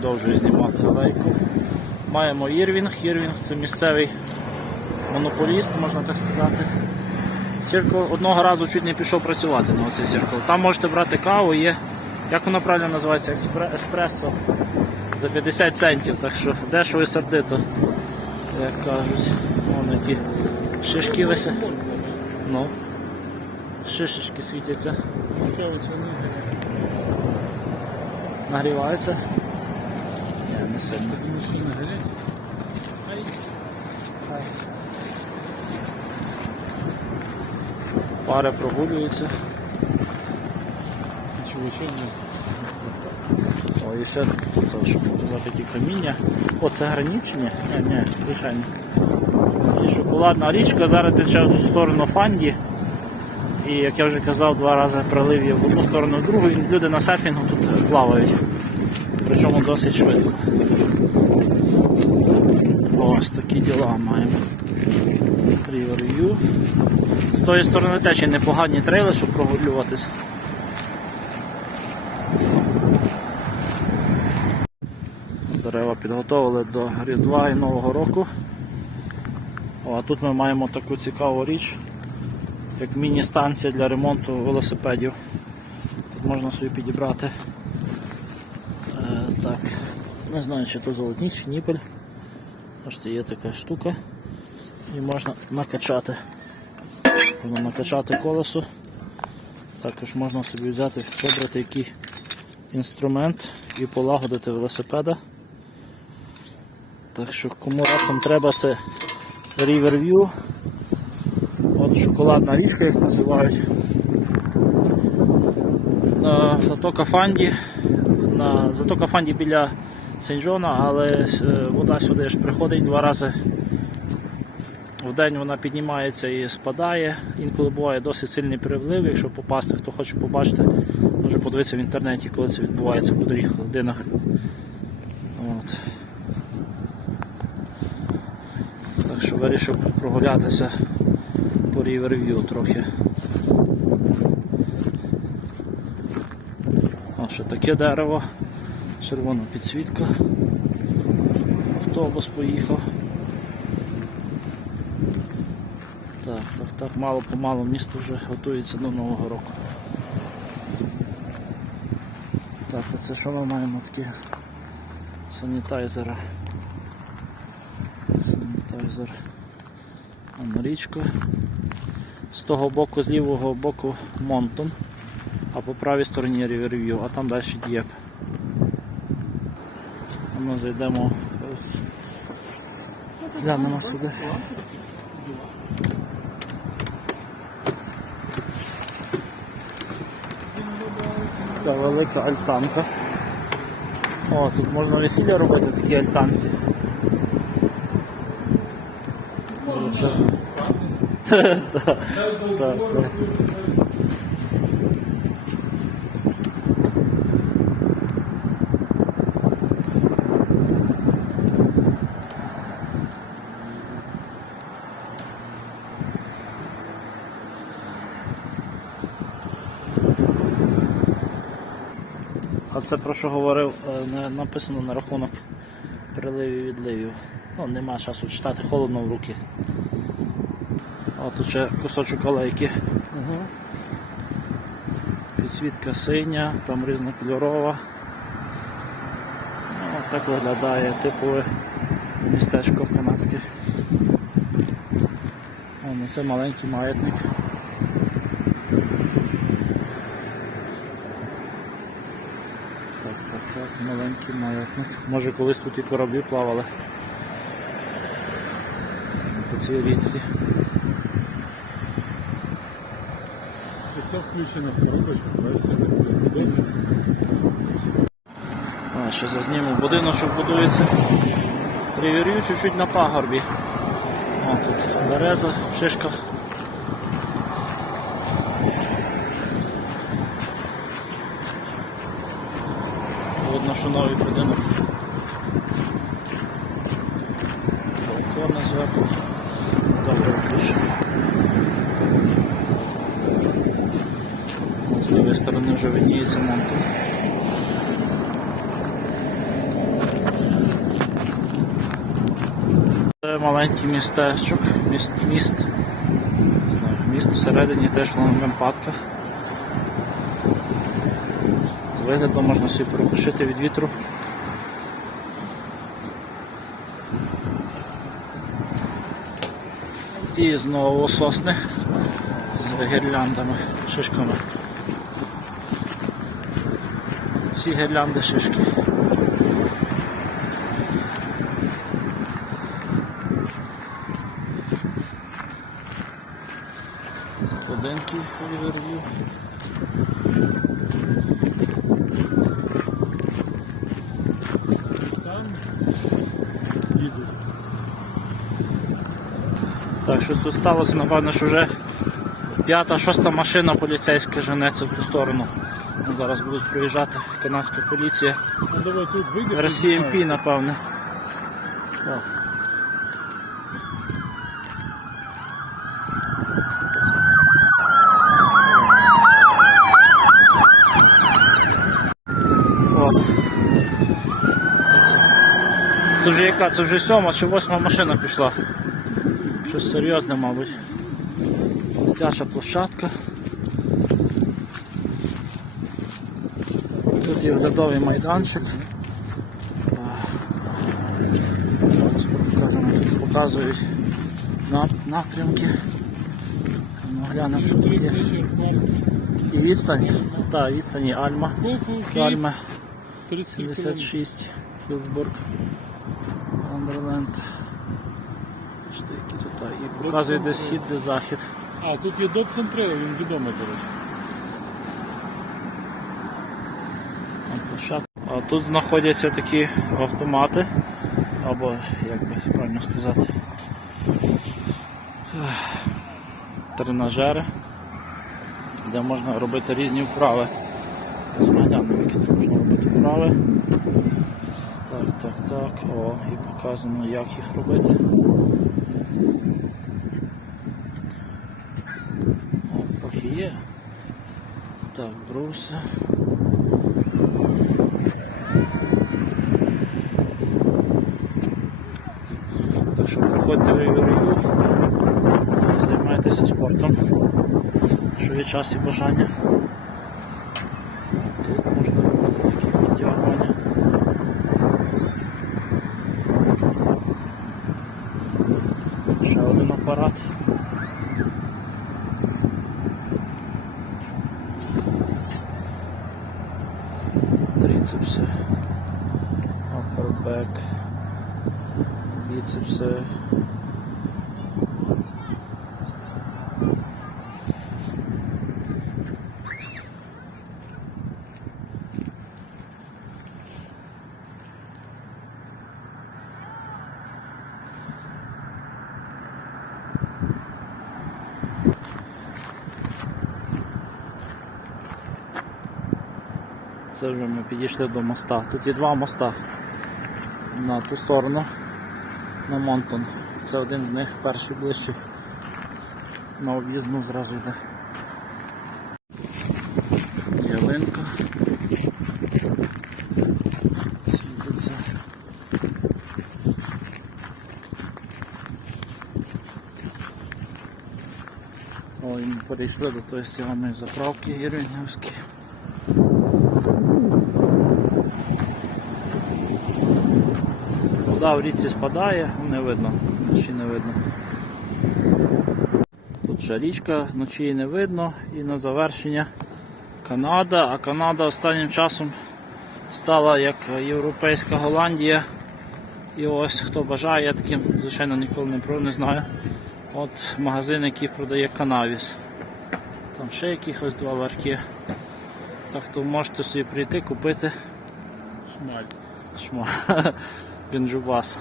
Продовжую знімати алейку. Маємо Ірвінг. Ірвінг це місцевий монополіст, можна так сказати. Circle одного разу чуть не пішов працювати на оцей Circle. Там можете брати каву, є, як воно правильно називається, еспресо за 50 центів, так що дешево і сердито, як кажуть. Вон ті шишки висять. Ну, шишечки світяться, нагріваються. Чого, чого? О, і ще тут, щоб показати ті каміння. О, це гранічення? Ні, ні, звичайно. І шоколадна річка зараз тече в сторону Фанді. І як я вже казав, два рази пролив її в одну сторону, в другу, і люди на серфінгу тут плавають. Причому досить швидко. Ось такі діла маємо. Riverview. З тої сторони теж є непогані трейли, щоб прогулюватись. Дерева підготовили до Різдва і Нового року. О, а тут ми маємо таку цікаву річ, як міні-станція для ремонту велосипедів. Тут можна собі підібрати. Так, не знаю, чи то золотник, чи ніпель. Бачите, є така штука і можна накачати. Можна накачати колесо. Також можна собі взяти, вибрати який інструмент і полагодити велосипеда. Так що кому раптом треба це Riverview. От шоколадна річка, як називають. Затока Фанді. На Затока біля Сен-Джона, але е, вода сюди ж приходить два рази. В день вона піднімається і спадає. Інколи буває досить сильний переплив. Якщо попасти, хто хоче побачити, може подивитися в інтернеті, коли це відбувається в котрих годинах. От. Так що вирішив прогулятися по Riverview трохи. Що таке дерево, червона підсвітка. Автобус поїхав. Так, так, так, мало помалу місто вже готується до Нового року. Так, а це що ми маємо такі санітайзера? Санітайзер. Річка. З того боку, з лівого боку Монтон, а по правій стороні Riverview, а там далі Дієп. А Ми зайдемо ось. Глянемо сюди. Така велика альтанка. О, тут можна весілля робити такі альтанці. Це- Так, так, це. А це про що говорив, е, не- написано на рахунок приливів і відливів. Ну, нема часу читати, холодно в руки. А тут ще кусочок алейки. Підсвітка синя, там різнокольорова. Ну, от так виглядає типове містечко канадське. О, ну це маленький маятник. Так, маленький маятник. Може колись тут і кораблі плавали по цій річці. Це включено в коробочку, буде. А, ще зазніму будиночок будується. Рівірю чуть-чуть на пагорбі. О, тут береза, шишка. Вона зверху добре включена. З лівої сторони вже видніється монту. Це маленький містечок, міст, міст, міст всередині теж в лампадках. З виглядом можна собі перепочити від вітру. І знову сосни з гірляндами, шишками. Всі гірлянди шишки. Будинки відвервів. Щось тут сталося, напевно, що вже п'ята, шоста машина поліцейська женеться в ту сторону. Ну, Зараз будуть приїжджати канадська поліція. Ну давай тут вийдемо. РСІМП, напевне. О. О. Це вже яка? Це вже сьома чи восьма машина пішла. Щось серйозне, мабуть. Дитяча площадка. Тут є оглядовий майданчик. От, покажемо, тут показують напрямки. Ну, глянемо, що тут є. І відстань. Так, відстані Альма. Альма 30 кілометрів. 56. Філсбург. Андерленд. Бачите, які тут. а, І показує де схід, де захід. А, тут є Добсон Трейл, він відомий, до речі. А тут знаходяться такі автомати, або як би правильно сказати, тренажери, де можна робити різні вправи. З які тут можна робити вправи. Так, так, так. О, і показано, як їх робити. О, є. Так, бруси. Так що приходьте в Ігорю, займайтеся спортом, що є час і бажання. Тут можна робити такі підтягування. Один апарат. Трицепси, back біцепси. Це вже ми підійшли до моста. Тут є два моста на ту сторону на Монтон. Це один з них, перший ближчий. На об'їзну зразу йде. Ялинка. Світиться. Ой, ми перейшли до тої самої заправки Єрвінівської. Вода в річці спадає, не видно, вночі не видно. Тут ще річка, вночі не видно і на завершення Канада, а Канада останнім часом стала як Європейська Голландія. І ось хто бажає, я таким, звичайно, ніколи не пробував, не знаю. От магазин, який продає канавіс. Там ще якихось два ларки. Так то можете собі прийти, купити Шмаль. шма. Генджубас.